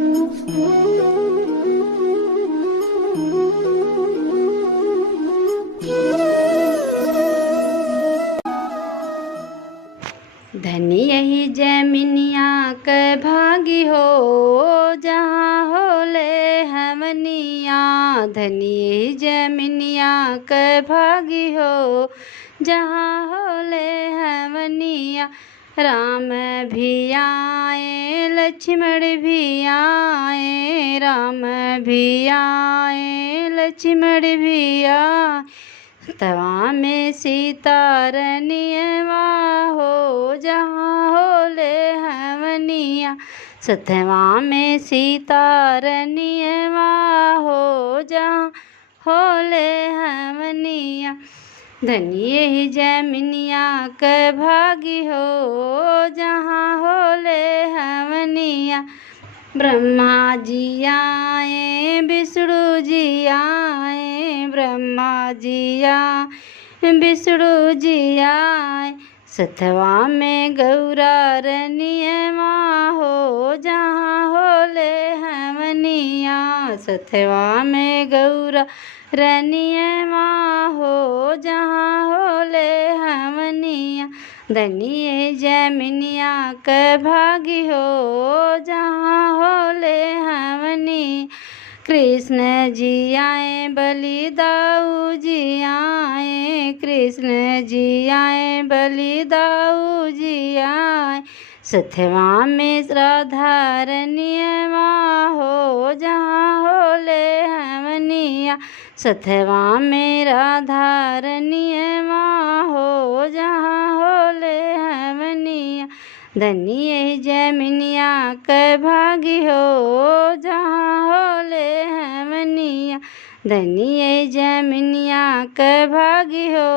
धनी यही जमिनिया क भागी हो, जहाँ होले हमनिया। धनी यही जमिनिया क भागी हो, जहाँ होले हमनिया। राम भी आए लक्ष्मण भी आए, राम भी आए लक्ष्मण भी आए। तवा में सीता रनियवा हो, जहाँ होले हमनिया। सतवा में सीता रनियवा हो, जहाँ होले हमनिया। धनी यही जमिनिया क भागी हो, जहाँ होले हमनिया। ब्रह्मा जी आए विष्णु जी आए, ब्रह्मा जी आए विष्णु जी आए। सतवा में गौरा रनियवा हो, जहाँ होले हमनिया। सतवा में गौरा रनियवा हो, जहाँ होले हमनिया। धनी जमिनिया क भागी हो, जहाँ होले हमनी। कृष्ण जी आए बलि दाऊ जी आए, कृष्ण जी आए बलि दाऊ जी आए। सतवा में राधा रनियवा हो, जहाँ होले हमनिया। सतवा में राधा रनियवा हो, जहाँ होले हमनिया। धनी यही जमिनिया क भागी हो, जहाँ होले हमनिया। धनी यही जमिनिया क भागी हो,